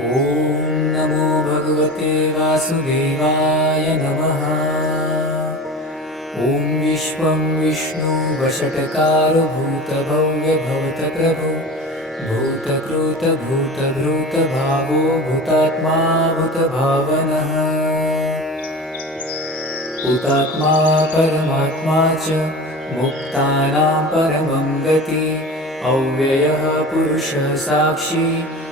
ॐ नमो भगवते वासुदेवाय नमः। ॐ विश्वं विष्णु वषट्कारो भूतभव्यभवतप्रभु भूतकृतभूतभृतभावो भूतात्मा भूतभावनः भूतात्मा परमात्मा च मुक्तानां परमं गति अव्ययः पुरुषः साक्षी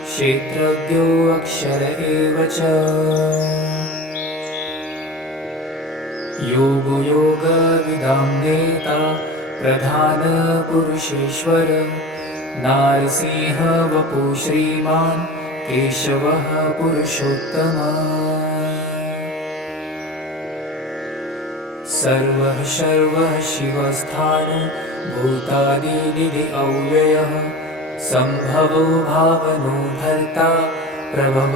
क्षेत्रज्ञो अक्षर एव च। योगो योगविदां नेता प्रधान पुरुषेश्वर नारसिंह वपु श्रीमान् केशवः पुरुषोत्तमः। सर्वः सर्वः शिवस्थाणु भूतादिनिधि अव्ययः सम्भवो भावनो भर्ता प्रभव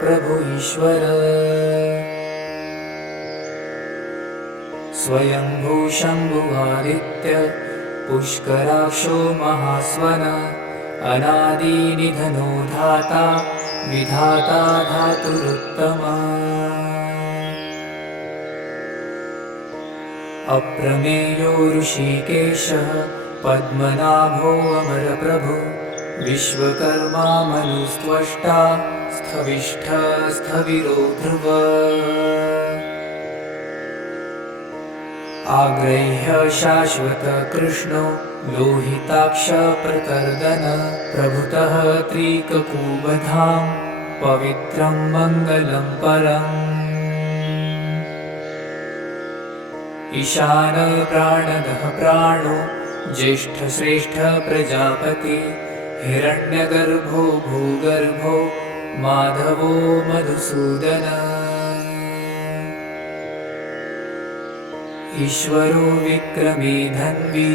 प्रभु ईश्वर। स्वयंभू शम्भुवादित्य पुष्कराक्षो महास्वन अनादिनिधनो धाता विधाता धातुरुत्तमः। अप्रमेयो ऋषिकेशः पद्मनाभो अमरप्रभु विश्वकर्मा मनुस्त्वष्टा स्थविष्ठः स्थविरो ध्रुवः। आग्रह्य शाश्वत कृष्णो लोहिताक्ष प्रकर्दन प्रभुतः त्रिककुवधां पवित्रं मङ्गलं परम्। ईशान प्राणदः प्राणो ज्येष्ठश्रेष्ठ प्रजापति हिरण्यगर्भो भूगर्भो माधवो मधुसूदन। ईश्वरो विक्रमी धन्वी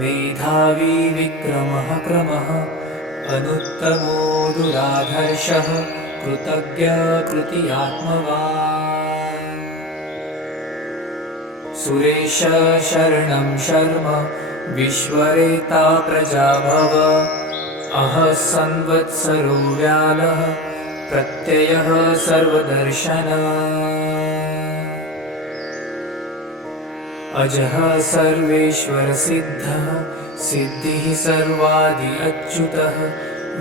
मेधावी विक्रमः क्रमः अनुत्तमो दुराधर्षः कृतज्ञ कृतियात्मवान्। सुरेश शरणं शर्म विश्वरेता प्रजाभव अहः संवत्सरो व्यालः प्रत्ययः सर्वदर्शनः। अजः सर्वेश्वर सिद्धः सिद्धिः सर्वादि अच्युतः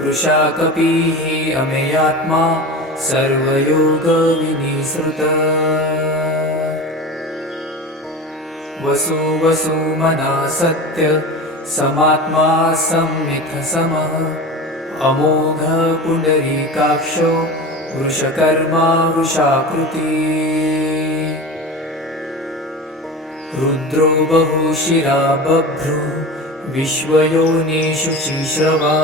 वृषाकपिः अमेयात्मा सर्वयोगविनिसृतः। वसु वसुमना सत्य समात्मा संमित समः अमोघ पुण्डरीकाक्षो वृषकर्मा वृषाकृति। रुद्रो बहुशिरा बभ्रुः विश्वयोनिषु चिश्रवा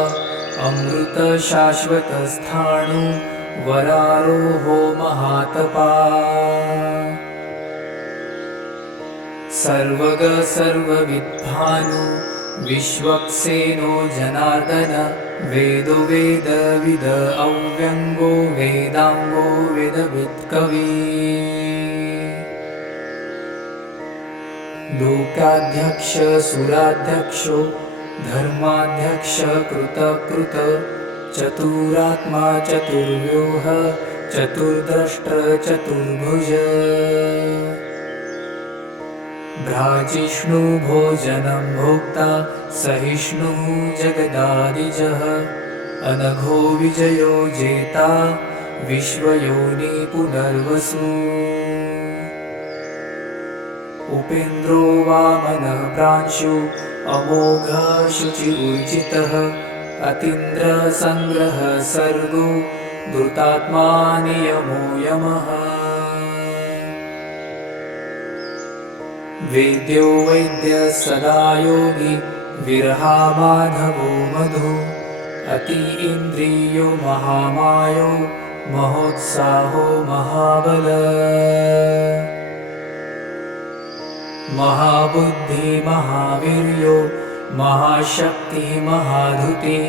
अमृत शाश्वतस्थाणु वरारोहो महातपा। सर्वग सर्वविद्भानु विश्वक्सेनो जनार्दन वेदो वेदविद अव्यङ्गो वेदाङ्गो वेदवित्कवी। लोकाध्यक्ष सुराध्यक्षो धर्माध्यक्ष कृतकृत चतुरात्मा चतुर्व्यूह चतुर्द्रष्ट्र चतुर्भुज। भ्राजिष्णु भोजनं भोक्ता सहिष्णुः जगदादिजः अनघो विजयो जेता विश्वयोनि पुनर्वसु। उपेन्द्रो वामनः प्रांशु अमोघ शुचिर्जितः अतीन्द्र संग्रह सर्गो धृतात्मा नियमो यमः। वेद्यो वैद्य सदा योगी विरहा माधवो मधु अति इन्द्रियो महामायो महोत्साहो महाबल। महाबुद्धि महावीर्यो महाशक्तिः महाधुति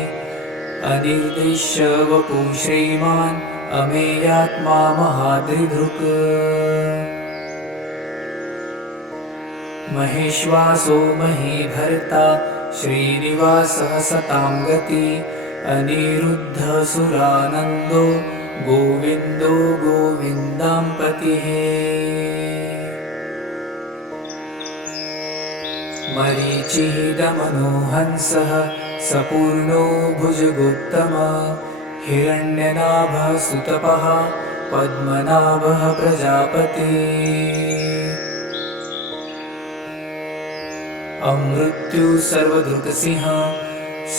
अनिर्दिश्य वपु श्रीमान् अमेयात्मा महादृधृक्। महेश्वासो महीभर्ता श्रीनिवासः सतां गति अनिरुद्धसुरानन्दो गोविन्दो गोविन्दाम्पतिः मरीचिः दमनो हंसः सपूर्णो भुजगोत्तमा हिरण्यनाभः सुतपः पद्मनाभः प्रजापति अमृत्यु सर्वदृक्सिंहः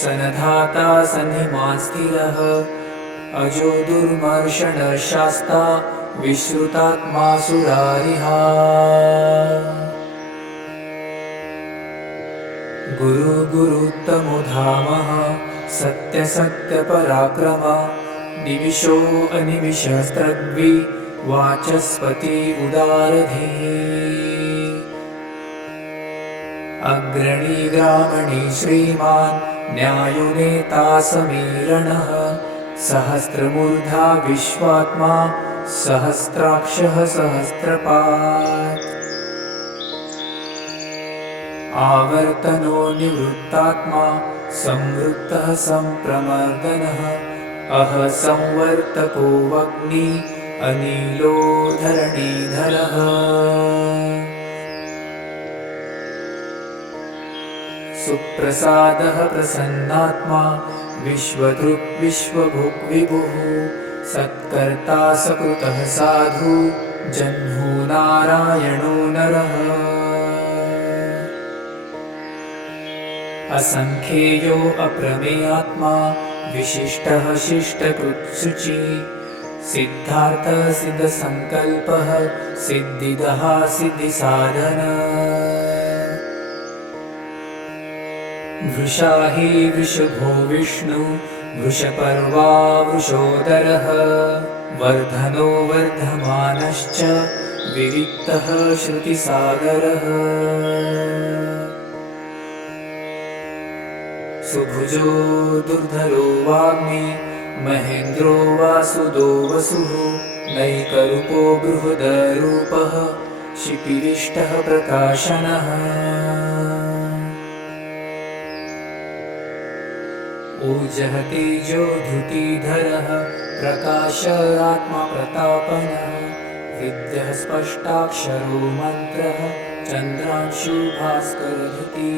सनधाता सन्निमान् स्थिरः अजो दुर्मर्षणशास्ता विश्रुतात्मा सुरारिहा गुरु गुरुत्तमो धामः सत्य सत्य पराक्रमा निविशो अनिविशस्त्रग्वी वाचस्पति उदारधिः अग्रणी ग्रामणी श्रीमान् न्यायो नेता समीरणः सहस्रमूर्धा विश्वात्मा सहस्राक्षः सहस्रपात् आवर्तनो निवृत्तात्मा संवृत्तः संप्रमर्दनः अह संवर्तको वग्नि अनिलो धरणीधरः सुप्रसादः प्रसन्नात्मा विश्वदृक् विश्वभुक् विभुः सत्कर्ता सकृतः साधु जह्नु नारायणो नरः असंख्येयो अप्रमेयात्मा विशिष्टः शिष्टकृत्सुचि सिद्धार्थः सिद्धसंकल्पः सिद्धिदः सिद्धिसाधन वृषा हि वृषभो विष्णु वृषपर्वा वृषोदरः वर्धनो वर्धमानश्च विविक्तः श्रुतिसागरः सुभुजो दुर्धरो वाग्मी महेन्द्रो वासुदो वसुः नैकरूपो बृहदरूपः शिपिरिष्टः प्रकाशनः ऊर्जः तेजो धृतिधरः प्रकाश आत्मा प्रतापनः विद्यः स्पष्टाक्षरो मन्त्रः चन्द्रांशु भास्करधृती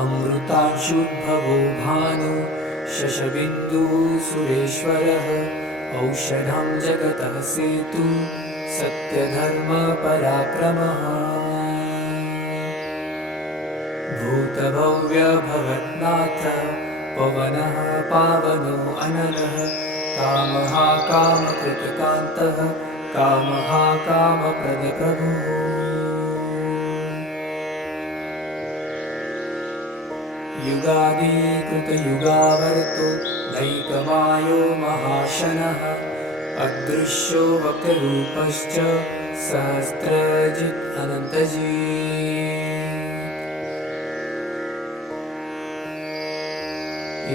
अमृतांशुद्भवो भानु शशबिन्दुः सुरेश्वरः औषधं जगतः सेतु सत्यधर्मपराक्रमः भूतभव्यभवन्नाथः पवनः पावनो अनलः कामः कामकृतकान्तः कामः कामप्रदप्रभुः युगादिकृतयुगावर्तो नैकमायो महाशनः अदृश्यो वक्ररूपश्च सहस्रजित् अनन्तजीत्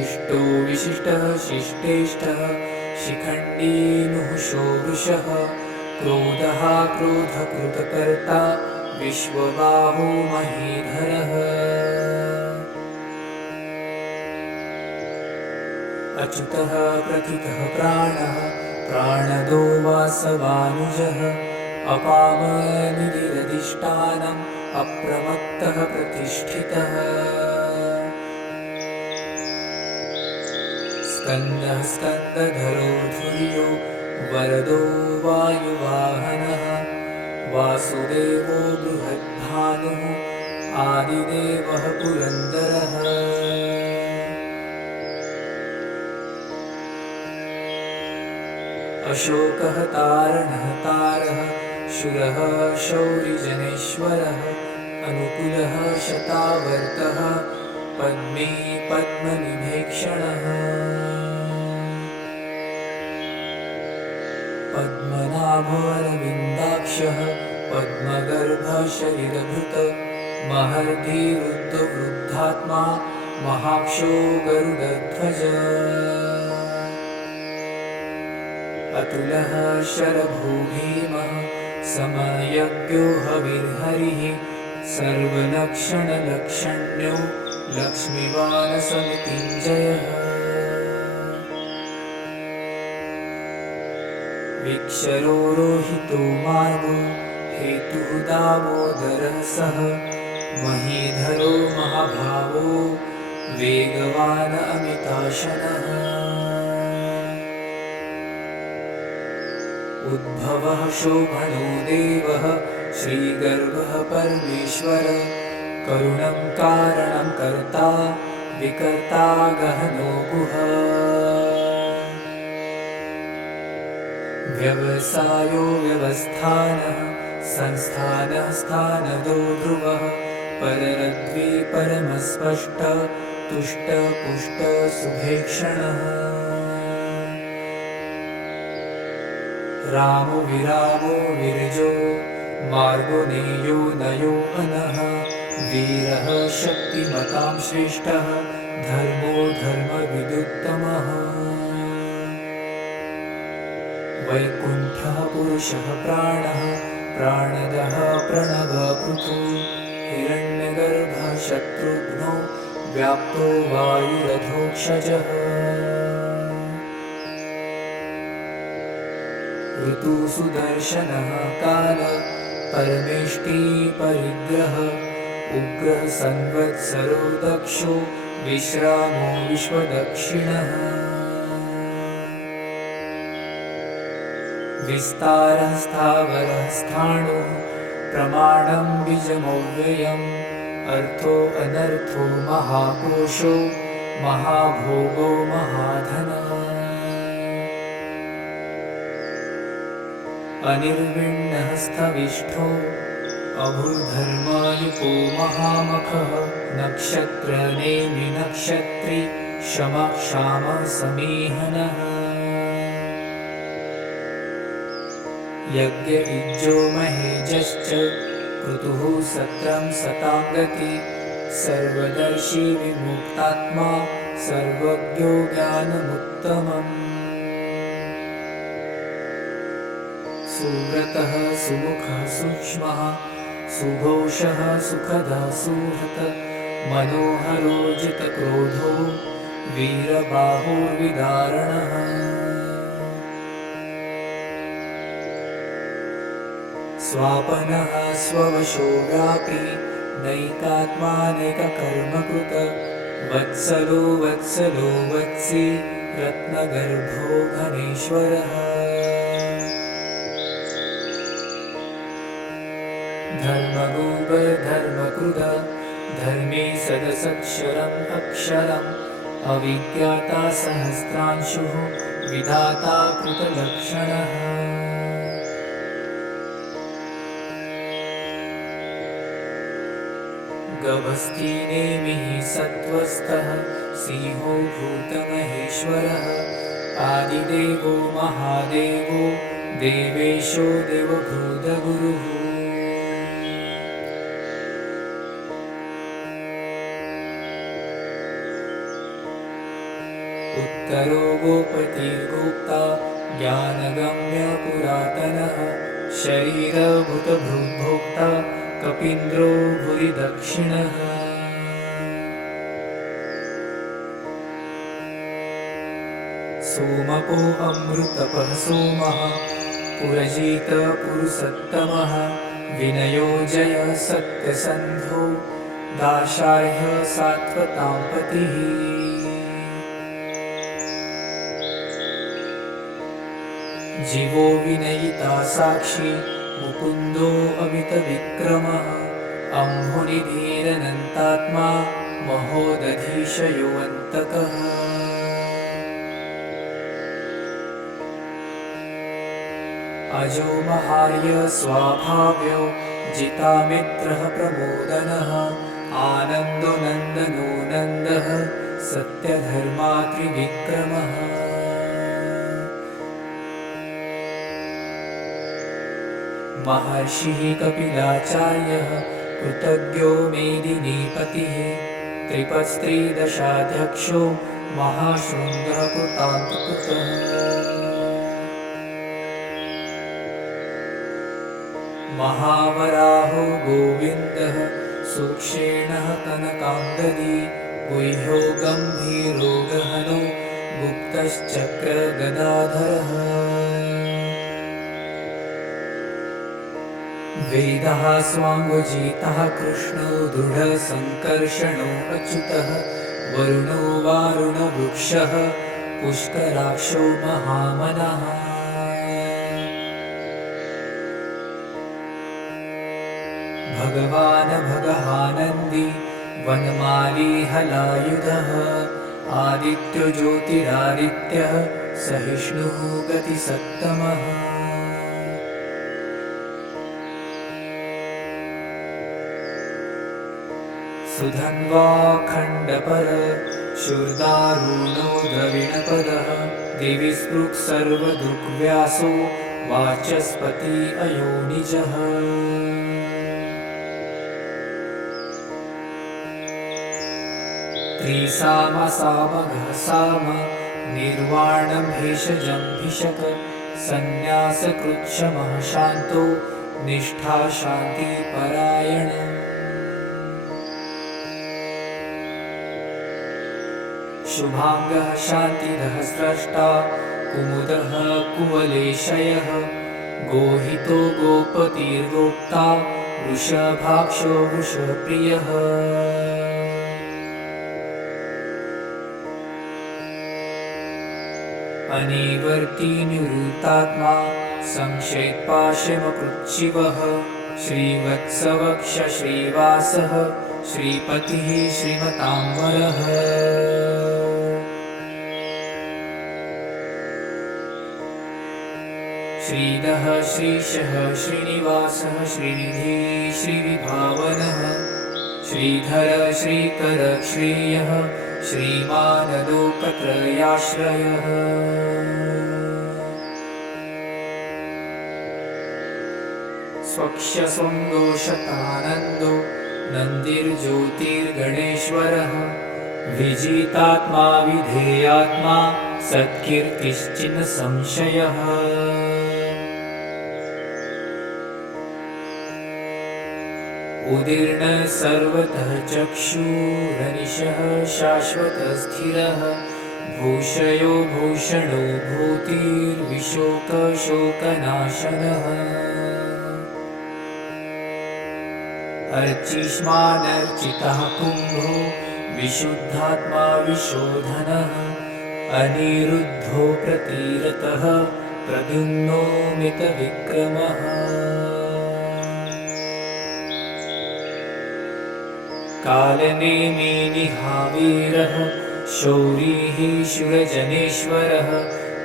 इष्टो विशिष्टः शिष्टेष्टः शिखण्डी नुहुषो वृषः क्रोधः क्रोधकृतकर्ता विश्वबाहो महीधरः अच्युतः प्रथितः प्राणः प्राणदो वासवानुजः अपामनिधिरधिष्ठानम् अप्रमत्तः प्रतिष्ठितः स्कन्दः स्कन्दधरो धुर्यो वरदो वायुवाहनः वासुदेवो बृहद्भानुः आदिदेवः पुरन्दरः अशोकः तारणः तारः शूरः शौरिजनेश्वरः अनुकूलः शतावर्तः पद्मे पद्मनिभेक्षणः पद्मनाभोऽरविन्दाक्षः पद्मगर्भः शरीरभृत महर्धिरुद्धवृद्धात्मा महाक्षो गरुडध्वज अतुलः शरभो भीमः समयज्ञो हविर्हरिः सर्वलक्षणलक्षण्यो लक्ष्मीवानसमृत्युञ्जयः विक्षरोरोहितो मार्गो हेतुः दामोदरः सः महीधरो महाभावो वेगवान् अमिताशनः उद्भवः शोभनो देवः श्रीगर्भः परमेश्वर करुणं कारणं कर्ता विकर्ता गहनो गुहा व्यवसायो व्यवस्थानः संस्थानः स्थानदो ध्रुवः पररद्वी परमस्पष्ट तुष्ट पुष्ट सुभेक्षणः रामो विरामो विरजो मार्गो नेयो नयो अनः वीरः शक्तिमतां श्रेष्ठः धर्मो धर्मविदुत्तमः वैकुण्ठः पुरुषः प्राणः प्राणदः प्रणवपृथु हिरण्यगर्भः शत्रुघ्नो व्याप्तो वायुरधोक्षजः ऋतुसुदर्शनः काल परमेष्टि परिग्रह उग्रः संवत्सरो दक्षो विश्रामो विश्वदक्षिणः विस्तारः स्थावरः स्थाणुः प्रमाणं बीजमव्ययम् अर्थो अनर्थो महाकोशो महाभोगो महाधनः अनिर्विण्णः स्थविष्ठो अभुर्धर्मायुको महामखः नक्षत्रनेमि नक्षत्री शमः क्षामः समीहनः यज्ञ इज्जो महेजश्च क्रतुः सत्रं सतां गति सर्वदर्शी विमुक्तात्मा सर्वज्ञो ज्ञानमुत्तमम् सुव्रतः सुमुखः सूक्ष्मः सुघोषः सुखदः सुहृत् मनोहरो जितक्रोधो वीरबाहुर्विदारणः स्वापनः स्ववशो व्यापी नैकात्मानैककर्मकृत वत्सलो वत्सलो वत्सी रत्नगर्भो घनेश्वरः धर्मगोपधर्मकृद धर्मे सदसक्षरम् अक्षरम् अविज्ञाता सहस्रांशुः विधाता कृतलक्षणः गभस्तिनेमिः सत्त्वस्थः सिंहो भूतमहेश्वरः आदिदेवो महादेवो देवेशो देवभूतगुरुः उत्तरो गोपतिर्गोप्ता ज्ञानगम्य पुरातनः शरीरभूतभृद्भोक्ता कपीन्द्रो भुवि दक्षिणः सोमपो अमृतपः सोमः पुरजित पुरुषोत्तमः विनयो जय सत्यसन्धो दाशार्ह सात्वतां पतिः जीवो विनयिता साक्षी मुकुन्दो अमितविक्रमः अम्भुनिधिरनन्तात्मा महोदधीशयोऽन्तकः अजो महार्य स्वाभाव्यो जितामित्रः प्रमोदनः आनन्दो नन्दनो नन्दः सत्यधर्मात्रिविक्रमः महर्षिः कपिलाचार्यः कृतज्ञो मेदिनीपतिः त्रिपत्स्त्रिदशाध्यक्षो महाशृङ्गः कृतान्तकृतः महावराहो गोविन्दः सूक्षेणः कनकाम्बरी गुह्यो गम्भीरो गहनो गुप्तश्चक्रगदाधरः वेदः स्वाङ्गजितः कृष्णो दृढसङ्कर्षणो अच्युतः वरुणो वारुणवृक्षः पुष्कराक्षो महामनः भगवान् भगहानन्दी वनमाली हलायुधः आदित्यो ज्योतिरादित्यः सहिष्णुः गतिसत्तमः सुधन्वाखण्डपर शूर्दारुणो द्रविणपदः दिवि स्पृक् सर्वदृग्व्यासो वाचस्पति अयोनिजः त्रिसामसामघः साम निर्वाणं भेषजं भिषक सन्न्यासकृच्छमः शान्तो निष्ठा शान्तिपरायण शुभाङ्गः शान्तिदः स्रष्टा कुमुदः कुवलेशयः गोहितो गोपतिर्गोप्ता वृषभाक्षो वृषप्रियः अनिवर्ती निवृत्तात्मा संक्षेपाशमकृच्छिवः श्रीवत्सवक्ष श्रीवासः श्रीपतिः श्रीमताम्बरः श्रीदः श्रीशः श्रीनिवासः श्रीनिधि श्रीविभावनः श्रीधर श्रीकर श्रेयः श्रीमानलोकत्रयाश्रयः स्वक्षस्वङ्गो शतानन्दो नन्दिर्ज्योतिर्गणेश्वरः विजितात्मा विधेयात्मा सत्कीर्तिश्चिन् संशयः उदीर्ण सर्वतः चक्षुरनिशः शाश्वतस्थिरः भूषयो भूषणो भूतिर्विशोकशोकनाशनः अर्चिष्मानर्चितः कुम्भो विशुद्धात्मा विशोधनः अनिरुद्धो प्रतिरतः प्रद्युम्नो मितविक्रमः कालनेमिनिहावीरः शौरिः शूरजनेश्वरः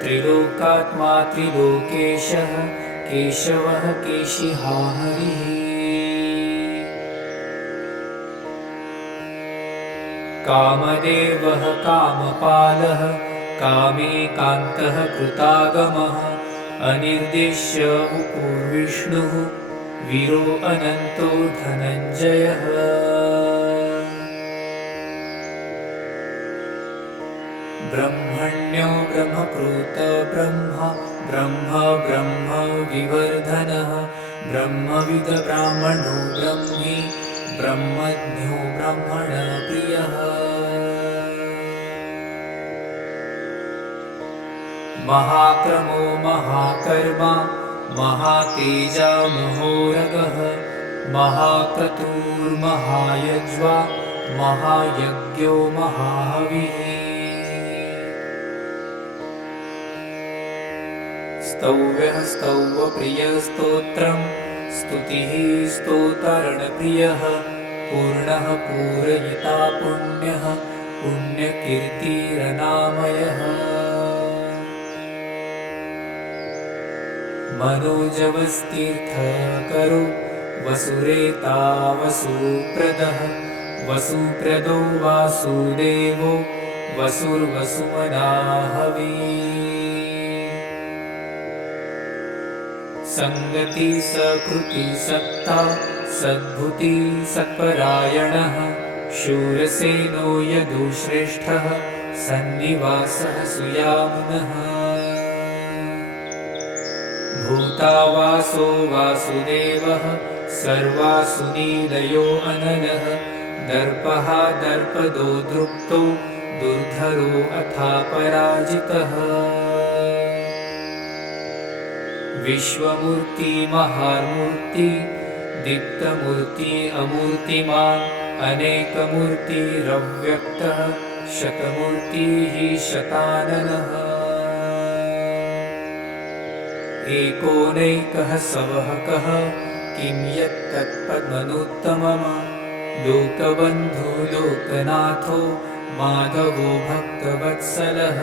त्रिलोकात्मा त्रिलोकेशः केशवः केशिहा हरिः कामदेवः कामपालः कामेकान्तः कृतागमः अनिर्देश्य वपुर्विष्णुः वीरो अनन्तो धनञ्जयः ब्रह्मण्यो ब्रह्मकृत ब्रह्म ब्रह्म ब्रह्म विवर्धनः ब्रह्मविद ब्राह्मणो ब्रह्मी ब्रह्मज्ञो ब्रह्मणप्रियः महाक्रमो महाकर्मा महातेजा महोरगः महाक्रतुर्महायज्वा महायज्ञो महाहविः स्तौव्यः स्तौवप्रियस्तोत्रम् स्तुतिः स्तोतरणप्रियः पूर्णः पूरयिता पुण्यः पुण्यकीर्तिरनामयः मनोजवस्तीर्थकरो वसुरेता वसुप्रदः वसुप्रदो वासुदेवो वसुर्वसुमनाहवी संगति सकृति सत्ता सद्भुति सत्परायणः शूरसेनो यदुश्रेष्ठः सन्निवासः सुयामुनः भूतावासो वासुदेवः सर्वासुनीलयो अनलः दर्पः दर्पदो दृप्तो दुर्धरो अथा पराजितः विश्वमूर्ति महामूर्ति दीप्तमूर्ति अमूर्तिमान् अनेकमूर्तिरव्यक्तः शतमूर्तिः शताननः एकोनैकः सवहकः किं यत्तत्पद्मनुत्तमम् लोकबन्धो लोकनाथो माधवो भक्तवत्सलः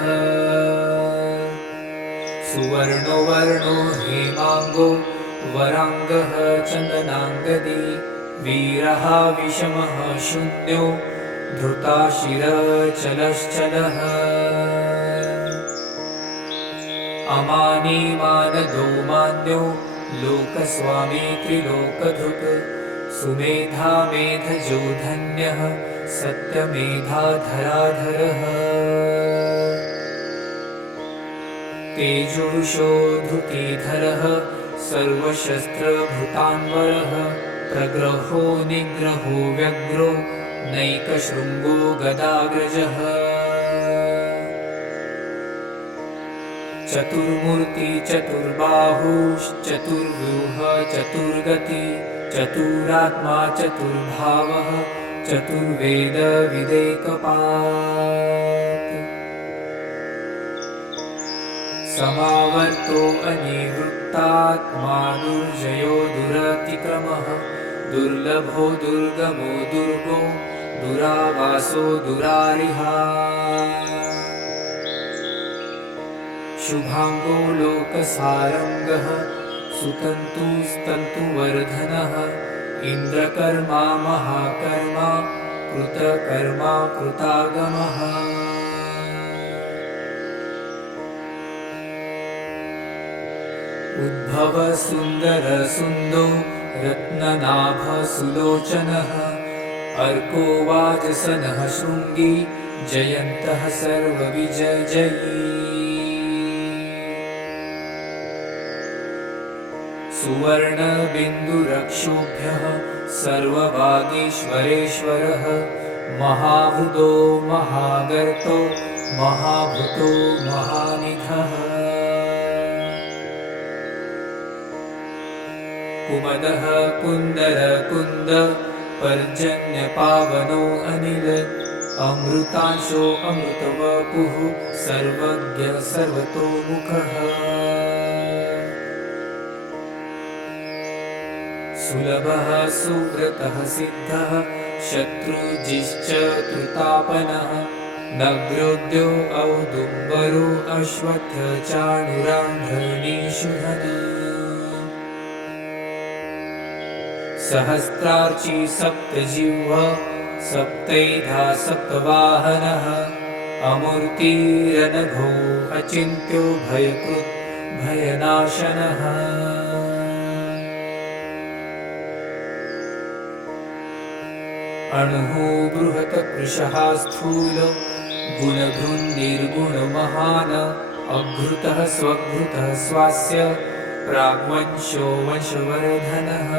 सुवर्णो वर्णो हेमाङ्गो वराङ्गः चन्दनाङ्गदी वीरः विषमः शून्यो धृताशिरचलश्चलः अमानी मानदो मान्यो लोकस्वामी त्रिलोकधृक् सुमेधा मेधजो धन्यः सत्यमेधाधराधरः तेजोषो धृतिधरः सर्वशस्त्रभृतान्वरः प्रग्रहो निग्रहो व्यग्रो नैकशृङ्गो गदाग्रजः चतुर्मूर्ति चतुर्बाहुश्चतुर्व्यूह चतुर्गति चतुरात्मा चतुर्भावः चतुर्वेद विदेकपात् समावर्तो अनिवृत्तात्मा दुर्जयो दुरतिक्रमः दुर्लभो दुर्गमो दुर्गो दुरावासो दुरारिहा शुभाङ्गो लोकसारङ्गः सुतन्तुस्तन्तुवर्धनः इन्द्रकर्मा महाकर्मा कृतकर्मा कृतागमः उद्भवसुन्दरसुन्दो रत्ननाभसुलोचनः अर्को वाजसनः शृङ्गी जयन्तः सर्वविजयी सुवर्णबिन्दुरक्षोभ्यः सर्ववागीश्वरेश्वरः महाहृदो महागर्तो महाभूतो महानिधः कुमदः कुन्दरकुन्द पर्जन्यपावनो अनिल अमृतांशो अमृतवपुः सर्वज्ञ सर्वतोमुखः सुलभः सुव्रतः सिद्धः शत्रुजिश्च त्रितापनः नग्रोद्यो औदुम्बरो अश्वत्थचाणुरान्धनीषुधन सहस्रार्ची सप्तजिह्वा सप्तैधा सप्तवाहनः अमूर्तिरनघो अचिन्त्यो भयकृत् भयनाशनः अणुः बृहत्कृशः स्थूल गुणभृन्निर्गुणमहान् अघृतः स्वघृतः स्वास्य प्राग्वंशो वंशवर्धनः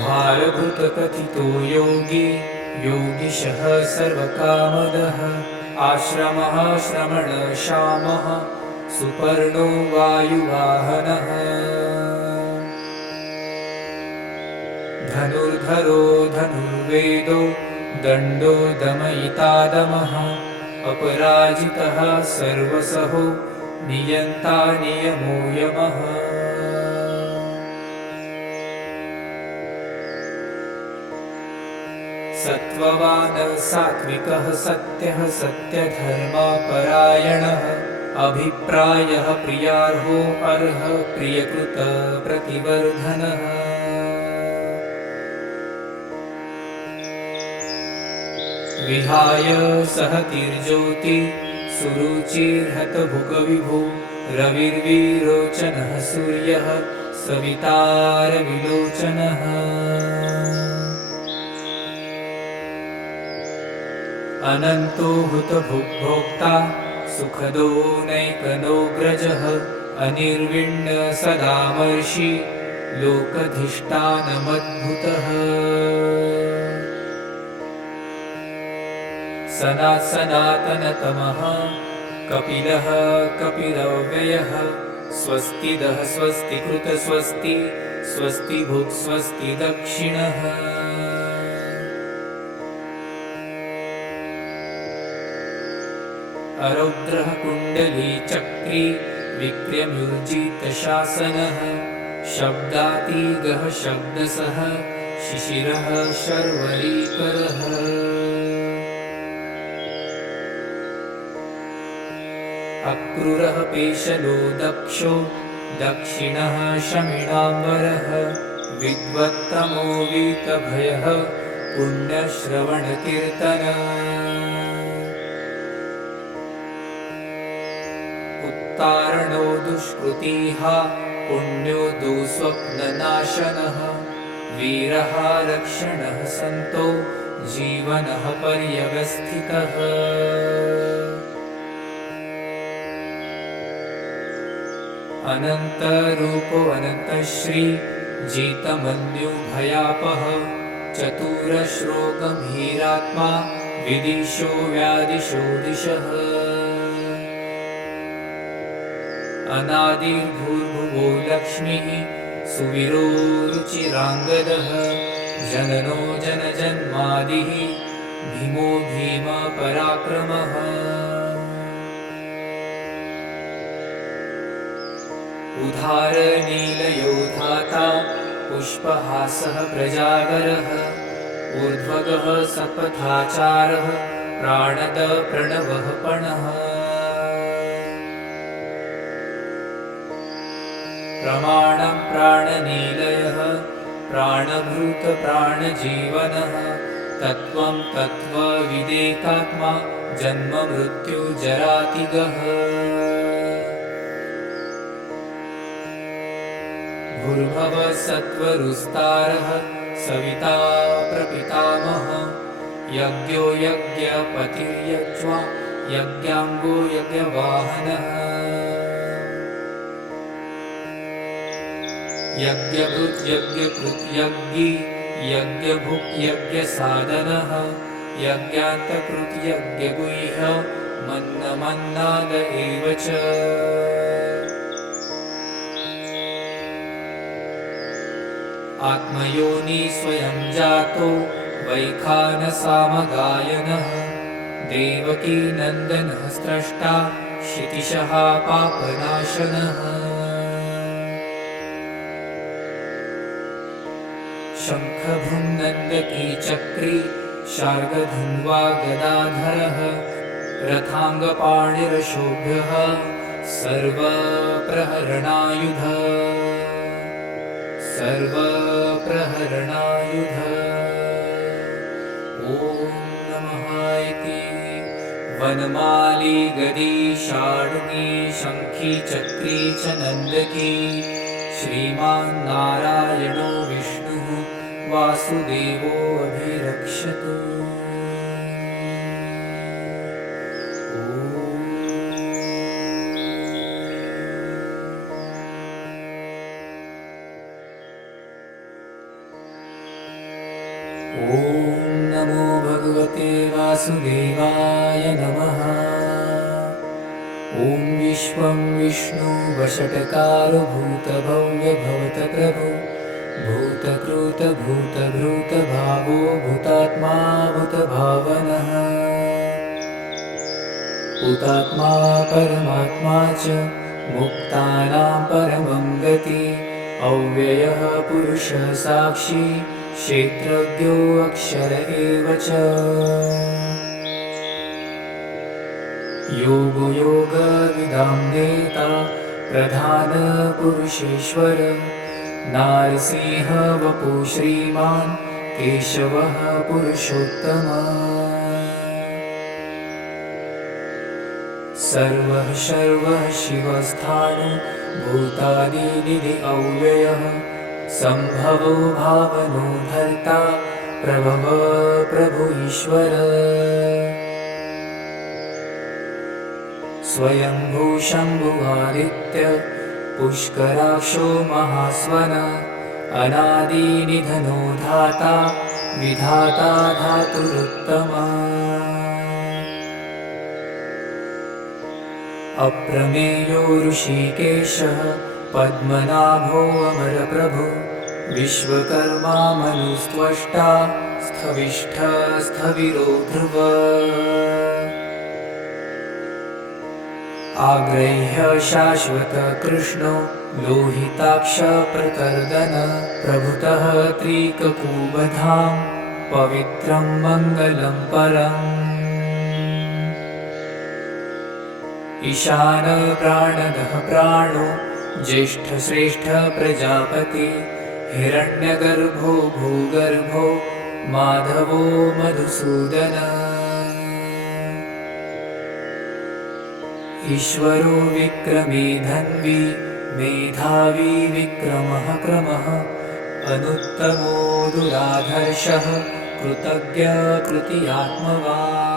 भारभृतकथितो योगी योगिशः सर्वकामदः आश्रमः श्रमणश्यामः सुपर्णो वायुवाहनः धनुर्धरो धनुर्वेदो दण्डो दमयितादमः अपराजितः सर्वसहो नियन्ता नियमो यमः सत्त्ववान् सात्विकः सत्यः सत्यधर्मपरायणः अभिप्रायः प्रियार्हो अर्ह प्रियकृत प्रतिवर्धनः विहाय सहतिर्ज्योति सुरुचिर्हतभुगविभो रविर्विरोचनः सूर्यः सवितारविलोचनः अनन्तो हुतभुग्भोक्ता सुखदो नैकनोऽग्रजः अनिर्विण्ण सदामर्षि लोकधिष्ठानमद्भुतः सनातनतमः कपिलः कपिलव्ययः स्वस्तिदः स्वस्तिकृत स्वस्ति स्वस्ति भुक् स्वस्ति दक्षिणः अरौद्रः कुण्डली चक्री विक्रम्यूर्जितशासनः शब्दातीगः शब्दसः शिशिरः शर्वरीकरः अक्रूरः पेशलो दक्षो दक्षिणः शमिडाम्बरः विद्वत्तमो वीतभयः पुण्यश्रवणकीर्तन उत्तारणो दुष्कृतिः पुण्यो दुःस्वप्ननाशनः वीरः रक्षणः सन्तो जीवनः पर्यवस्थितः अनन्तरूपो अनन्तश्री जितमन्युभयापः चतुरश्रो गम्भीरात्मा विदिशो व्यादिशो दिशः अनादिर्भूर्भुवो लक्ष्मीः सुवीरो रुचिराङ्गदः जननो जनजन्मादिः भीमो भीमपराक्रमः उदारनीलयो धाता पुष्पहासः प्रजागरः ऊर्ध्वगः सत्पथाचारः प्राणद प्रणवः पणः प्रमाणं प्राणनीलयः प्राणभृत प्राणजीवनः तत्त्वं तत्त्वविदेकात्मा जन्म मृत्युजरातिगः भूर्भुवः सत्त्वरुस्तारः सविता प्रपितामहः यज्ञो यज्ञपतिर्यज्वा यज्ञाङ्गो यज्ञवाहनः यज्ञभृत् यज्ञकृत् यज्ञी यज्ञभुक् यज्ञसाधनः यज्ञान्तकृत् यज्ञगुह्य मन्नमन्नाद एव च आत्मयोनि स्वयं जातो वैखानसामगायनः देवकी नन्दनः स्रष्टा क्षितिशः पापनाशनः शङ्खभृङ्नन्दकी चक्री शार्ङ्गधन्वा गदाधरः रथाङ्गपाणिरशोभ्यः सर्वप्रहरणायुध सर्वप्रहरणायुध ॐ नमः इति वनमाली गदी शार्ङ्गी शङ्खी चक्री च नन्दकी श्रीमान् नारायणो विष्णुः वासुदेवो अभिरक्षतु ॐ नमो भगवते वासुदेवाय नमः ॐ विश्वं विष्णु वषट्कारो भूतभव्यभवतप्रभु भूतकृत भूतभृतभावो भूतात्मा भूतभावनः भूतात्मा परमात्मा च मुक्तानां परमं गति अव्ययः पुरुषः साक्षी क्षेत्रज्ञो अक्षर एव च योगो योगविदां नेता प्रधानपुरुषेश्वर नारसिंह वपु श्रीमान् केशवः पुरुषोत्तमः सर्वः सर्वः शिवस्थाणु भूतादिनिधि अव्ययः सम्भवो भावनो भर्ता प्रभव प्रभु ईश्वर स्वयंभू शम्भुवादित्य पुष्कराक्षो महास्वन अनादिनिधनो धाता विधाता धातुरुत्तम अप्रमेयो ऋषिकेशः पद्मनाभो अमरप्रभु विश्वकर्मा मनुस्त्वष्टा स्थविष्ठस्थविरो ध्रुव आग्रह्य शाश्वत कृष्णो लोहिताक्ष प्रकर्दन प्रभुतः त्रिककुबधां पवित्रं मङ्गलं परम् ईशान प्राणदः प्राणो ज्येष्ठश्रेष्ठ प्रजापति हिरण्यगर्भो भूगर्भो माधवो मधुसूदन ईश्वरो विक्रमी धन्वी मेधावी विक्रमः क्रमः अनुत्तमो दुराधर्षः कृतज्ञ कृतियात्मवान्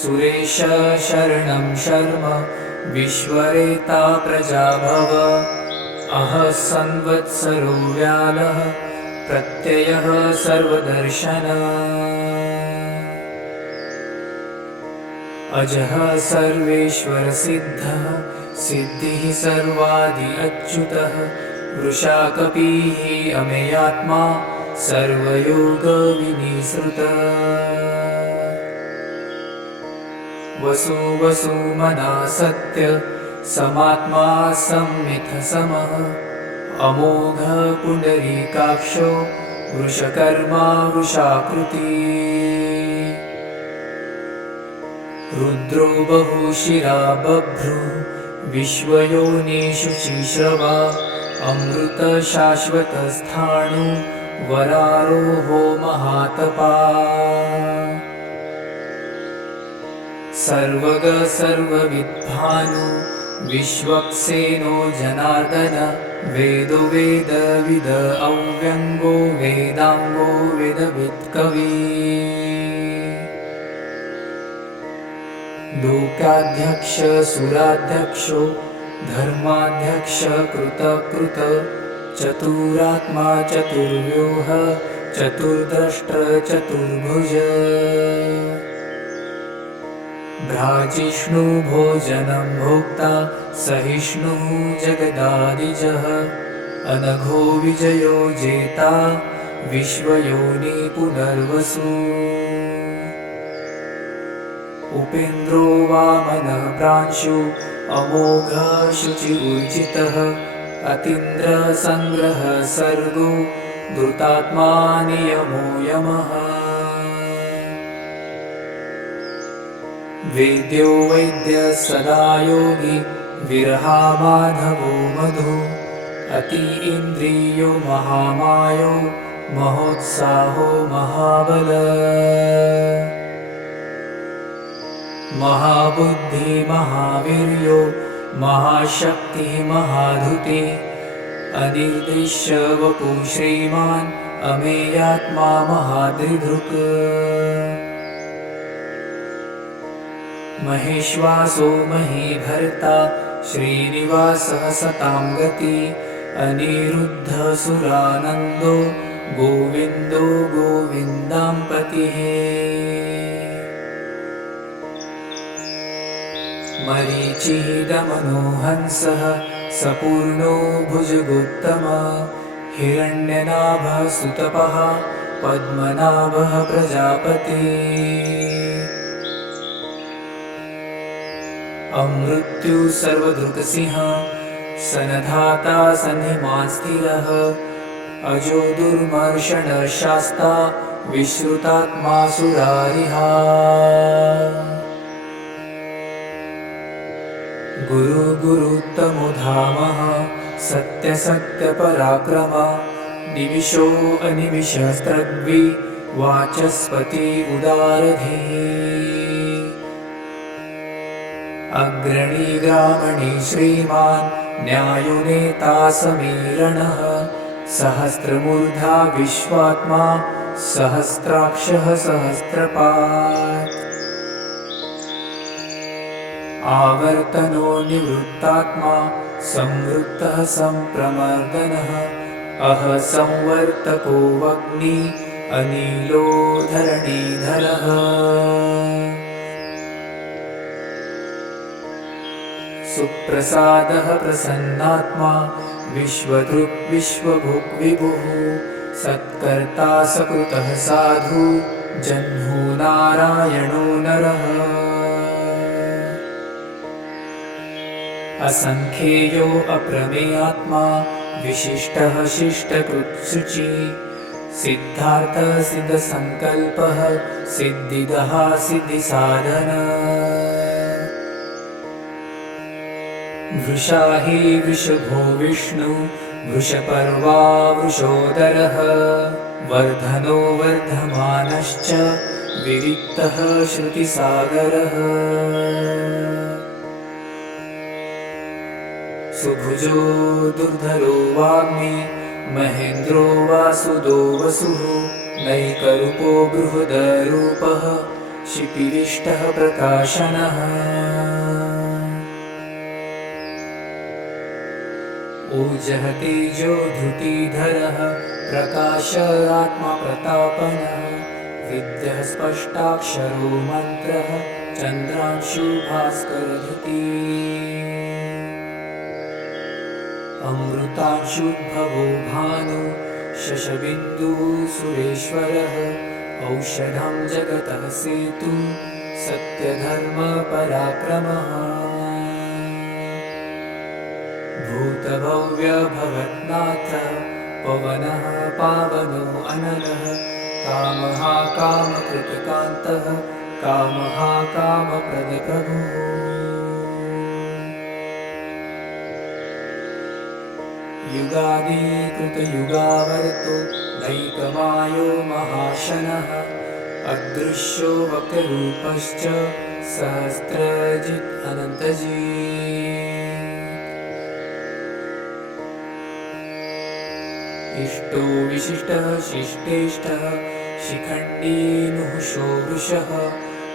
सुरेश शरणं शर्म विश्वरेता प्रजाभव अहः संवत्सरो व्यालः प्रत्ययः सर्वदर्शन अजः सर्वेश्वरसिद्धः सिद्धिः सर्वादि अच्युतः वृषाकपिः अमेयात्मा सर्वयोगविनिसृतः वसु वसुमना सत्य समात्मा संमितसमः अमोघ पुण्डरीकाक्षो वृषकर्मा वृषाकृति रुद्रो बहुशिरा बभ्रुः विश्वयोनिषु चिश्रवा अमृतशाश्वतस्थाणु वरारोहो महातपा सर्वग सर्वविद्भानु विश्वक्सेनो जनार्दन वेदो वेदविद अव्यङ्गो वेदाङ्गो वेदवित्कवी लोकाध्यक्ष सुराध्यक्षो धर्माध्यक्ष कृतकृत चतुरात्मा चतुर्व्यूह चतुर्द्रष्ट्र चतुर्भुज भ्राजिष्णु भोजनं भोक्ता सहिष्णुः जगदादिजः अनघो विजयो जेता विश्वयोनि पुनर्वसु उपेन्द्रो वामनः प्रांशु अमोघ शुचिर्जितः अतीन्द्र संग्रह सर्गो धृतात्मा नियमो यमः वेद्यो वैद्य सदा योगी विरहा माधवो मधु अति इन्द्रियो महामायो महोत्साहो महाबल महाबुद्धि महावीर्यो महाशक्तिः महाधुति अनिर्दिश्य वपु श्रीमान् अमेयात्मा महादृधृक् महेश्वासो महीभर्ता श्रीनिवासः सतां गति अनिरुद्धसुरानन्दो गोविन्दो गोविन्दाम्पतिः मरीचिः दमनो हंसः सपूर्णो भुजगोत्तमः हिरण्यनाभः सुतपः पद्मनाभः प्रजापतिः अमृत्यु सर्वदृक्सिंह सनधाता सन्निमान् स्थिरः अजो दुर्मर्षण शास्ता विश्रुतात्मा सुरारिहा गुरु गुरुत्तमो धामः सत्य सत्य पराक्रम निविशो अनिविशस्त्रग्वि वाचस्पति उदारधिः अग्रणी ग्रामणी श्रीमान् न्यायो नेता समीरणः सहस्रमूर्धा विश्वात्मा सहस्राक्षः सहस्रपात् आवर्तनो निवृत्तात्मा संवृत्तः संप्रमर्दनः अह संवर्तको वग्नि अनिलो धरणीधरः सुप्रसादः प्रसन्नात्मा विश्वदृक् विश्वभुक् विभुः सत्कर्ता सकृतः साधु जह्नो नारायणो नरः असंख्येयो अप्रमेयात्मा विशिष्टः शिष्टकृत्सुचि सिद्धार्थः सिद्धसङ्कल्पः सिद्धिदः सिद्धिसाधन वृषा हि वृषभो विष्णु वृषपर्वा वृषोदरः वर्धनो वर्धमानश्च विविक्तः श्रुतिसागरः सुभुजो दुर्धरो वाग्मी महेन्द्रो वासुदो वसुः नैकरूपो बृहदरूपः शिपिविष्टः प्रकाशनः ऊर्जः तेजो धृतिधरः प्रकाश आत्मा प्रतापनः विद्यः स्पष्टाक्षरो मन्त्रः चन्द्रांशु भास्करधृती अमृतांशुद्भवो भानु शशबिन्दुः सुरेश्वरः औषधं जगतः सेतु सत्यधर्मपराक्रमः भूतभव्यभवत्नाथः पवनः पावनो अनलः कामः कामकृतकान्तः कामः कामप्रदप्रभुः युगादिकृतयुगावर्तो नैकमायो महाशनः अदृश्यो वक्ररूपश्च सहस्रजित् अनन्तजीत् इष्टो विशिष्टः शिष्टेष्टः शिखण्डी नुहुषो वृषः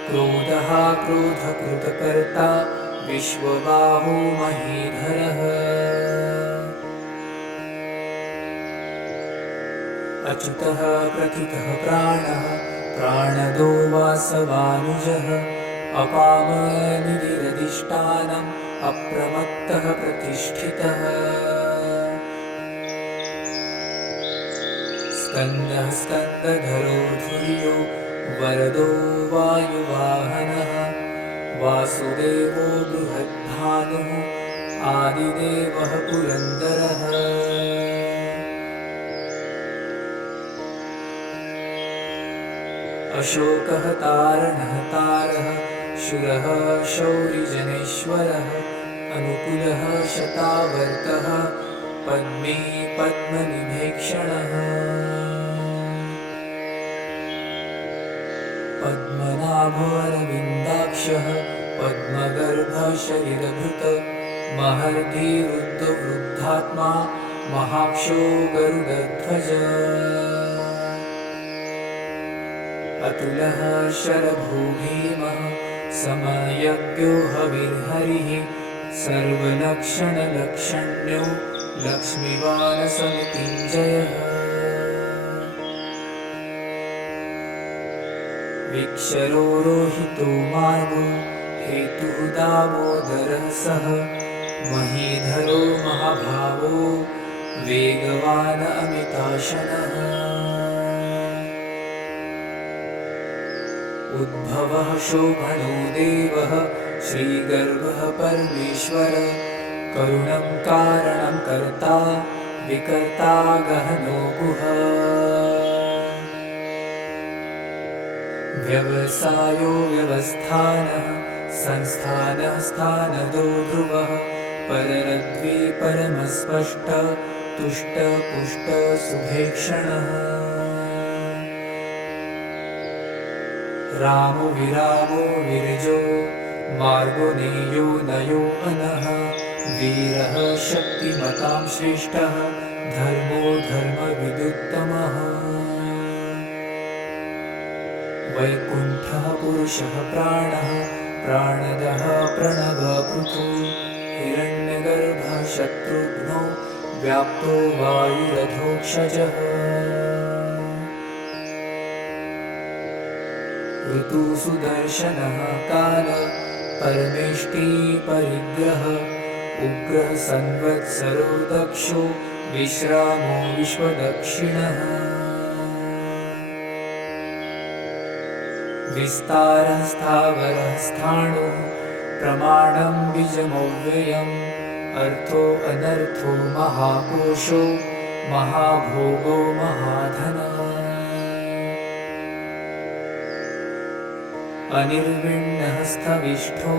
क्रोधः क्रोधकृतकर्ता विश्वबाहो महीधरः अच्युतः प्रथितः प्राणः प्राणदो वासवानुजः अपामनिधिरधिष्ठानम् अप्रमत्तः प्रतिष्ठितः स्कन्दः स्कन्दधरो धुर्यो वरदो वायुवाहनः वासुदेवो बृहद्भानुः आदिदेवः पुरन्दरः अशोकः तारणः तारः शूरः शौरिजनेश्वरः अनुकूलः शतावर्तः पद्मे पद्मनिभेक्षणः पद्मनाभोऽरविन्दाक्षः पद्मगर्भशरीरभृत महर्धिरुद्धवृद्धात्मा महाक्षो गरुडध्वज अतुलः शरभो भीमः समयज्ञो हविर्हरिः सर्वलक्षणलक्षण्यो लक्ष्मीवानसमृत्युञ्जयः विक्षरो रोहितो मार्गो हेतुः दामोदरः सः महीधरो महाभावो वेगवान् अमिताशनः उद्भवः शोभनो देवः श्रीगर्भः परमेश्वर करुणं कारणं कर्ता विकर्ता गहनो गुह व्यवसायो व्यवस्थानः संस्थानः स्थानदो ध्रुवः पररद्वी परमस्पष्ट तुष्ट पुष्ट सुभेक्षणः रामो विरामो विरजो मार्गो नेयो नयो अनः वीरः शक्तिमतां श्रेष्ठः धर्मो धर्मविदुत्तमः वैकुण्ठः पुरुषः प्राणः प्राणदः प्रणवपृथु हिरण्यगर्भः शत्रुघ्नो व्याप्तो वायुरधोक्षजः ऋतुसुदर्शनः काल परमेष्टि परिग्रह उग्रः संवत्सरो दक्षो विश्रामो विश्वदक्षिणः विस्तारः स्थावरः स्थाणुः प्रमाणं बीजमव्ययम् अर्थो अनर्थो महाकोशो महाभोगो महाधनः अनिर्विण्णः स्थविष्ठो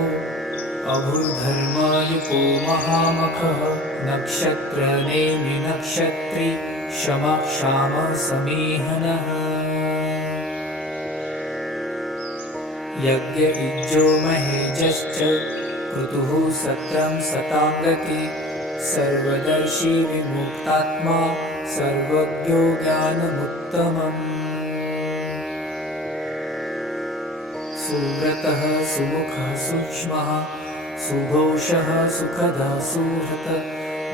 अभूर्धर्मायुको महामखः नक्षत्रनेमि नक्षत्री शमः क्षामः समीहनः यज्ञ इज्जो महेजश्च क्रतुः सत्रं सताङ्गति सर्वदर्शी विमुक्तात्मा सर्वज्ञो ज्ञानमुत्तमम् सुव्रतः सुमुखः सूक्ष्मः सुघोषः सुखदः सुहृत्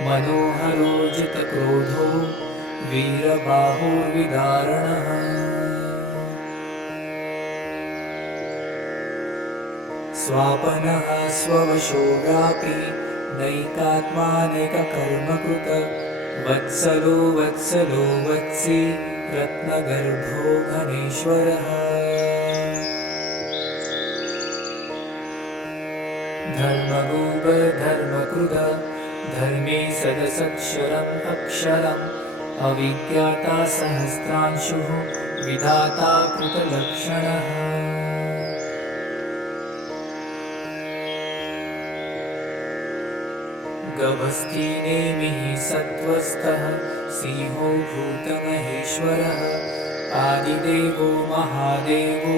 मनोहरो जितक्रोधो वीरबाहुर्विदारणः स्वापनः स्ववशो व्यापी नैकात्मानैककर्मकृत वत्सलो वत्सलो वत्सी रत्नगर्भो घनेश्वरः धर्मकृद धर्मे सदसक्षरम् अक्षरम् अविज्ञाता सहस्रांशुः विधाता कृतलक्षणः गभस्तिनेमिः सत्त्वस्थः सिंहो भूतमहेश्वरः आदिदेवो महादेवो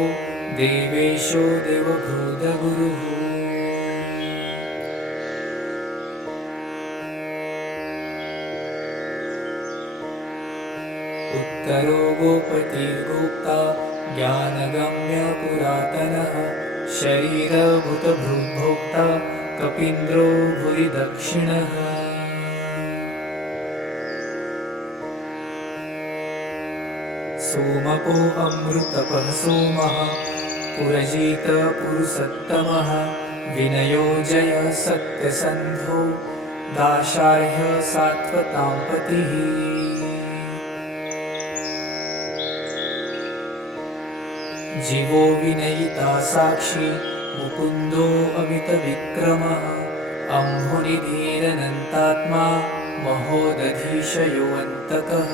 देवेशो देवभूतगुरुः उत्तरो गोपतिर्गोप्ता ज्ञानगम्य पुरातनः शरीरभूतभृद्भोक्ता कपीन्द्रो भुरि दक्षिणः सोमपो अमृतपः सोमः पुरजित पुरुषोत्तमः विनयो जय सत्यसन्धो दाशार्ह सात्वतां पतिः जीवो विनयिता साक्षी मुकुन्दो अमितविक्रमः अम्भुनिधिरनन्तात्मा महोदधीशयोऽन्तकः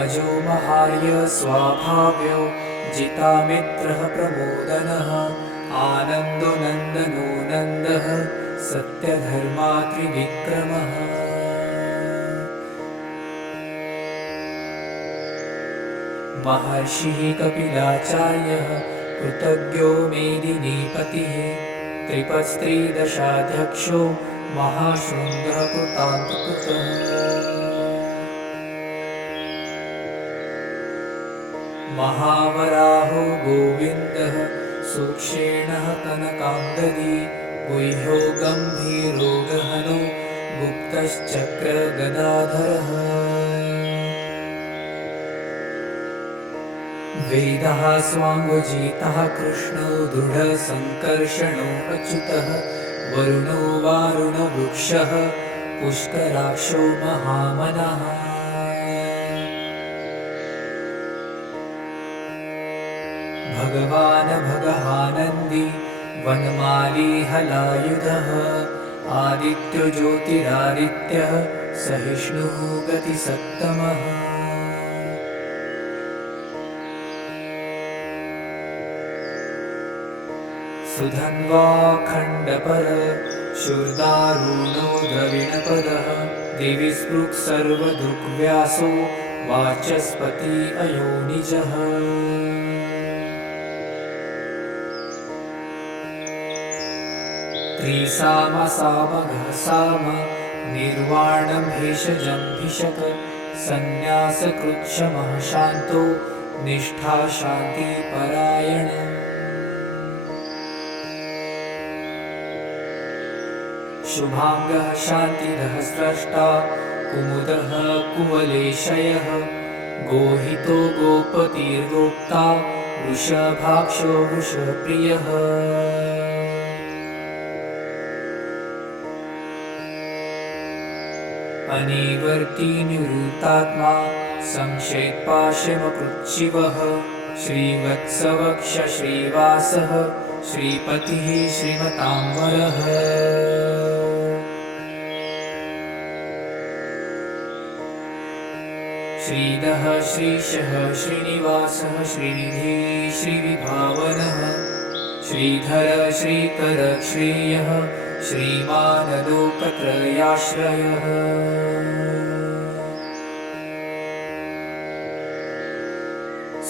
अजो महार्य स्वाभाव्यो जितामित्रः प्रमोदनः आनन्दो नन्दनो नन्दः सत्यधर्मात्रिविक्रमः महर्षिः कपिलाचार्यः कृतज्ञो मेदिनीपतिः त्रिपत्स्त्रीदशाध्यक्षो महाशृङ्गः कृतान्तकृतः महावराहो गोविन्दः सूक्षेणः कनकाम्बरी गुह्यो गम्भीरो गहनो गुप्तश्चक्रगदाधरः वेदः स्वाङ्गजितः कृष्णो दृढसङ्कर्षणो अच्युतः वरुणो वारुणवृक्षः पुष्कराक्षो महामनः भगवान् भगहानन्दी वनमाली हलायुधः आदित्यो ज्योतिरादित्यः सहिष्णुः गतिसत्तमः सुधन्वाखण्डपर शूर्दारुणो द्रविणपदः दिवि स्पृक् सर्वदृग्व्यासो वाचस्पति अयोनिजः त्रिसामसामघः साम निर्वाणं भेषजं भिषक सन्न्यासकृच्छमः शान्तो निष्ठा शान्तिपरायण शुभांगः शान्तिदः स्रष्टा कुमुदः कुवलेशयः गोहितो गोपतिर्गोप्ता वृषभाक्षो वृषप्रियः अनिवर्ती निवृत्तात्मा संशयत्पाशमकृच्छिवः श्रीवत्सवक्ष श्रीवासः श्रीपतिः श्रीमताम्बरः श्रीदः श्रीशः श्रीनिवासः श्रीनिधि श्रीविभावनः श्रीधर श्रीकर श्रेयः श्रीमानलोकत्रयाश्रयः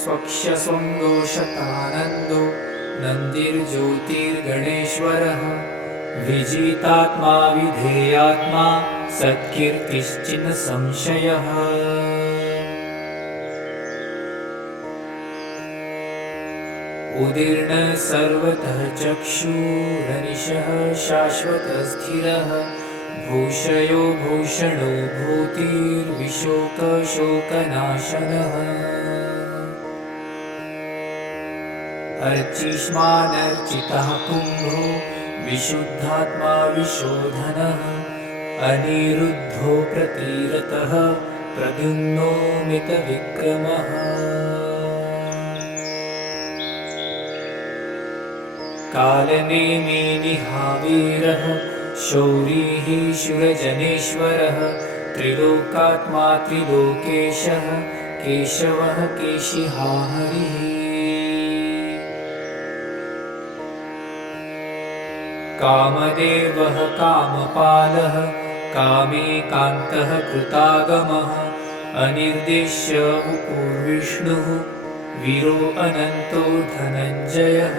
स्वक्षस्वङ्गो शतानन्दो नन्दिर्ज्योतिर्गणेश्वरः विजितात्मा विधेयात्मा सत्कीर्तिश्चिन्न संशयः उदीर्ण सर्वतः चक्षुरनिशः शाश्वतस्थिरः भूषयो भूषणो भूतिर्विशोकशोकनाशनः अर्चिष्मानर्चितः कुम्भो विशुद्धात्मा विशोधनः अनिरुद्धो प्रतिरतः प्रद्युम्नो मितविक्रमः कालनेमि निहावीरः शौरिः शूरजनेश्वरः त्रिलोकात्मा त्रिलोकेशः केशवः केशिहा हरिः कामदेवः कामपालः कामेकान्तः कृतागमः अनिर्देश्य वपुर्विष्णुः वीरो अनन्तो धनञ्जयः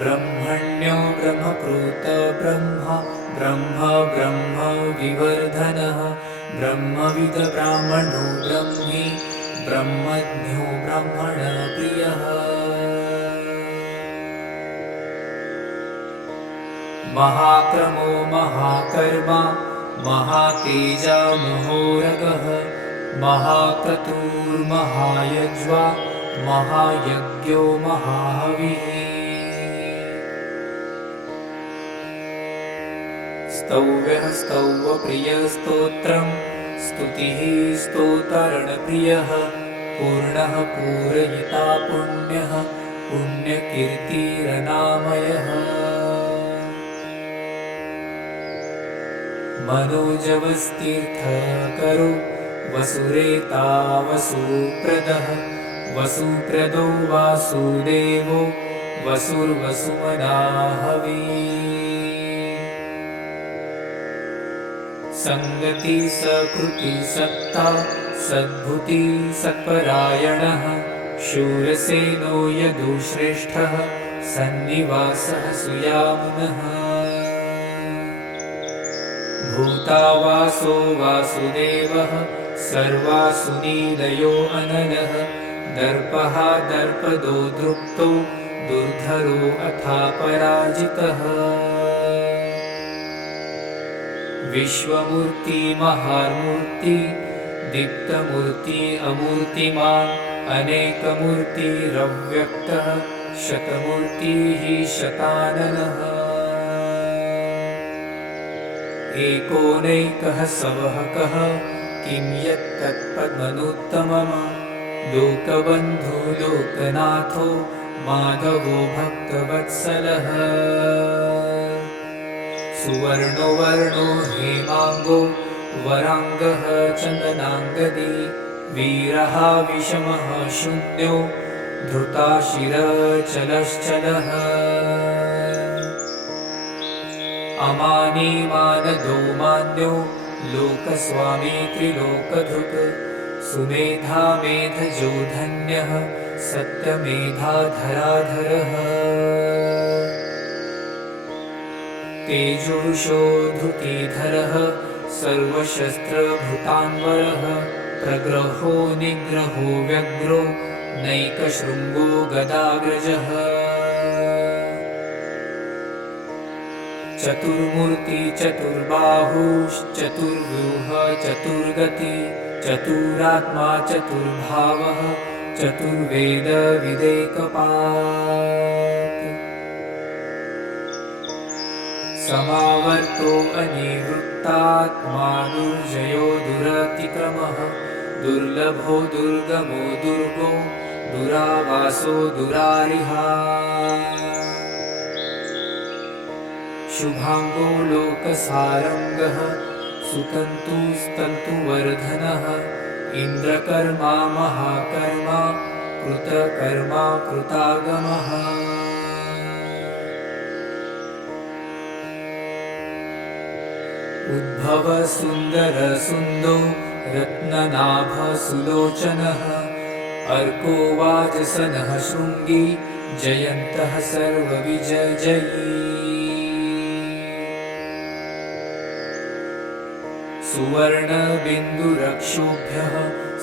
ब्रह्मण्यो ब्रह्मकृत ब्रह्म ब्रह्म ब्रह्म विवर्धनः ब्रह्मविद ब्राह्मणो ब्रह्मी ब्रह्मज्ञो ब्रह्मणप्रियः महाक्रमो महाकर्मा महातेजा महोरगः महाक्रतुर्महायज्वा महायज्ञो महाहविः स्तौव्यः स्तौवप्रियस्तोत्रम् स्तुतिः स्तोतरणप्रियः पूर्णः पूरयिता पुण्यः पुण्यकीर्तिरनामयः मनोजवस्तीर्थकरो वसुरेता वसुप्रदः वसुप्रदो वासुदेवो वसुर्वसुमनाहवी संगति सकृति सत्ता सद्भुति सत्परायणः शूरसेनो यदुश्रेष्ठः सन्निवासः सुयामुनः भूतावासो वासुदेवः सर्वासुनीलयो अनलः दर्पः दर्पदो दृप्तो दुर्धरो अथा पराजितः विश्वमूर्ति महामूर्ति दीप्तमूर्ति अमूर्तिमान् अनेकमूर्तिरव्यक्तः शतमूर्तिः शताननः एकोनैकः सवहकः किं यत्तत्पद्मनुत्तमम् लोकबन्धो लोकनाथो माधवो भक्तवत्सलः सुवर्णो वर्णो हेमाङ्गो वराङ्गः चन्दनाङ्गदी वीरः विषमः शून्यो धृताशिरचलश्चलः अमानी मानदो मान्यो लोकस्वामी त्रिलोकधृक् सुमेधा मेधजो धन्यः सत्यमेधाधराधरः तेजोषो धृतिधरः सर्वशस्त्रभृतान्वरः प्रग्रहो निग्रहो व्यग्रो नैकशृङ्गो गदाग्रजः चतुर्मूर्ति चतुर्बाहुश्चतुर्व्यूह चतुर्गति चतुरात्मा चतुर्भावः चतुर्वेदविदेकपात् समावर्तो अनिवृत्तात्मा दुर्जयो दुरतिक्रमः दुर्लभो दुर्गमो दुर्गो दुरावासो दुरारिहा शुभांगो लोकसारंगः सुतन्तुस्तन्तुवर्धनः इन्द्रकर्मा महाकर्मा कृतकर्मा कृतागमः उद्भव सुन्दर सुन्दो रत्ननाभ सुलोचनः अर्को वाजसनः शृङ्गी जयन्तः सर्वविजयी सुवर्णबिन्दुरक्षोभ्यः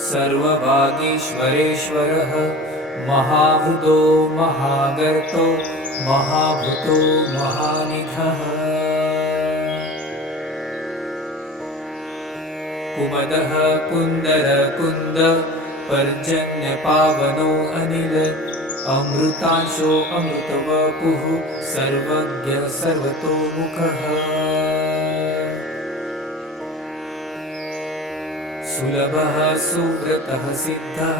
सर्ववागीश्वरेश्वरः महाभृदो महागर्तो महाभूतो महानिधः कुमदः कुन्दर कुन्द पर्जन्यपावनो अनिल अमृतांशो अमृतवपुः सर्वज्ञ सर्वतोमुखः सुलभः सुव्रतः सिद्धः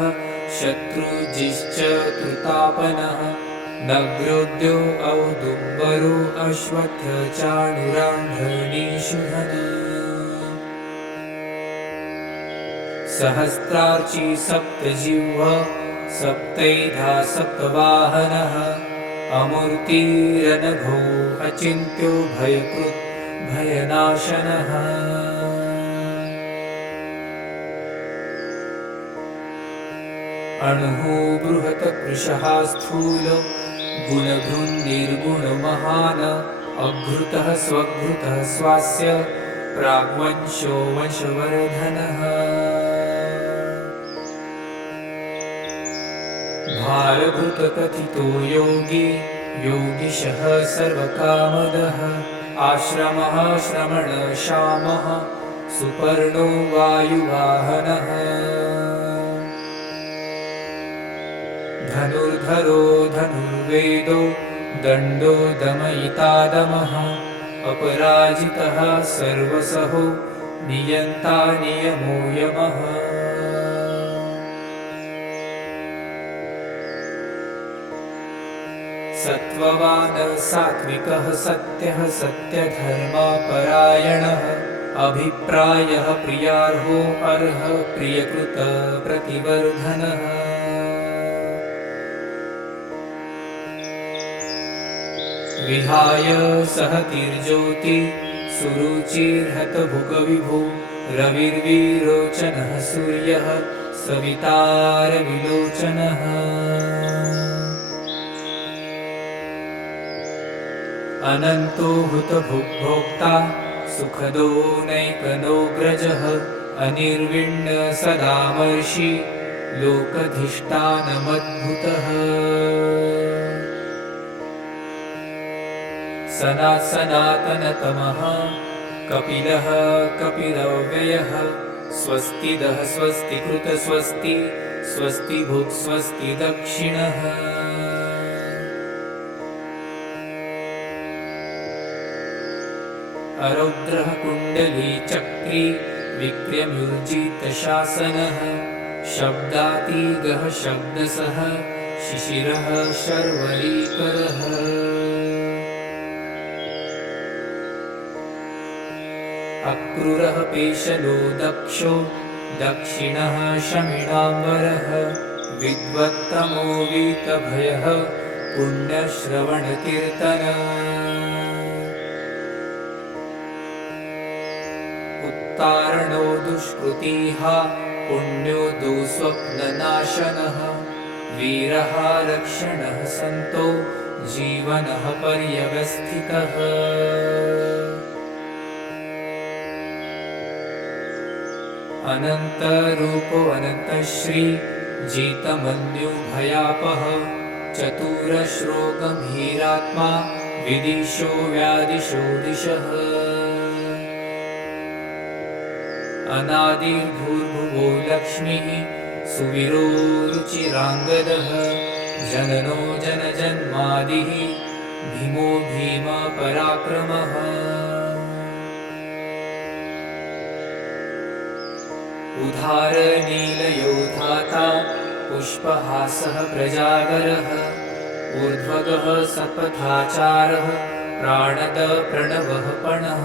शत्रुजिश्च कृतापनः नग्रोद्यो औदुम्बरो अश्वत्थ चाणुराण्ढनीषुधन सहस्रार्ची सप्तजिह्वा सप्तैधा सप्तवाहनः अमूर्तिरनघो अचिन्त्यो भयकृत् भयनाशनः अणुः बृहत्कृशः स्थूलो गुणभृन्निर्गुणमहान् अघृतः स्वघृतः स्वास्य प्राग्वंशो वंशवर्धनः भारभृतकथितो योगी योगिशः सर्वकामदः आश्रमः श्रमणश्यामः सुपर्णो वायुवाहनः धनुर्धरो धनुर्वेदो दण्डो दमयिता दमः अपराजितः सर्वसहो नियन्ता नियमो यमः सत्त्ववान् सात्विकः सत्यः सत्यधर्मपरायणः अभिप्रायः प्रियार्हो अर्ह प्रियकृत प्रतिवर्धनः विहाय सहतिर्ज्योति सुरुचिर्हतभुगविभो रविर्विरोचनः सूर्यः सवितारविलोचनः अनन्तो हुतभुग्भोक्ता सुखदो नैकनोऽग्रजः अनिर्विण्ण सदामर्षि लोकधिष्ठानमद्भुतः सनातनतमः कपिलः कपिलव्ययः स्वस्तिदः स्वस्तिकृत स्वस्ति स्वस्तिभुक् स्वस्ति दक्षिणः अरौद्रः कुण्डली चक्री विक्रम्युर्जितशासनः शब्दातीगः शब्दसः शिशिरः शर्वरीकरः अक्रूरः पेशलो दक्षो दक्षिणः शमिणाम्बरः विद्वत्तमो वीतभयः पुण्यश्रवणकीर्तनः उत्तारणो दुष्कृतिः पुण्यो दुःस्वप्ननाशनः वीरः रक्षणः सन्तो जीवनः पर्यवस्थितः अनन्तरूपो अनन्तश्री जितमन्युभयापः चतुरश्रो गम्भीरात्मा विदिशो व्यादिशो दिशः अनादिर्भूर्भुवो लक्ष्मीः सुवीरो रुचिराङ्गदः जननो जनजन्मादिः भीमो भीमपराक्रमः उदारनीलयो धाता पुष्पहासः प्रजागरः ऊर्ध्वगः सपथाचारः प्राणद प्रणवः पणः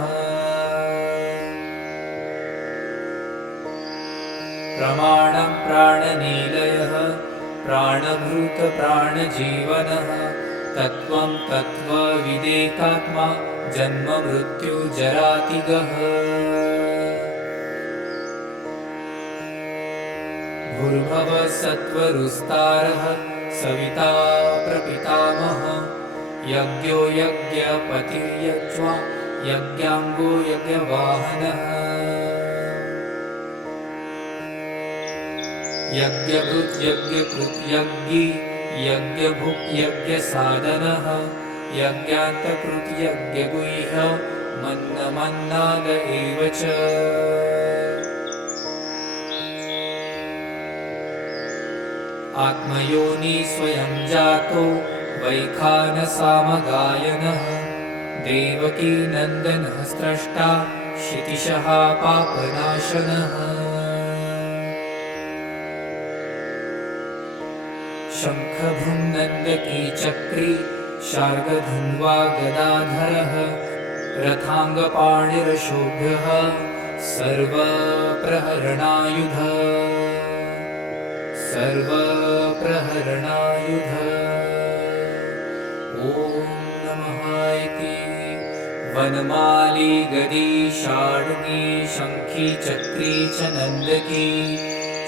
प्रमाणं प्राणनीलयः प्राणभूतप्राणजीवनः तत्त्वं तत्त्वविदेकात्मा जन्ममृत्युजरातिगः भूर्भुवः सत्त्वरुस्तारः सविता प्रपितामहः यज्ञो यज्ञपतिर्यज्वा यज्ञाङ्गो यज्ञवाहनः यज्ञभृत् यज्ञकृत् यज्ञी यज्ञभुक् यज्ञसाधनः यज्ञान्तकृत् यज्ञगुह्य मन्नमन्नाद एव च आत्मयोनि स्वयं जातो वैखानसामगायनः देवकी नन्दनः स्रष्टा क्षितिशः पापनाशनः शङ्खभृङ्नन्दकी चक्री शार्ङ्गधन्वा गदाधरः रथाङ्गपाणिरशोभ्यः सर्वप्रहरणायुधः ॐ नमः इति वनमाली गदी शार्ङ्गी शङ्खी चक्री च नन्दकी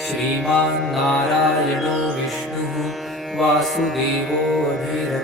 श्रीमान् नारायणो विष्णुः वासुदेवो अभिरमः।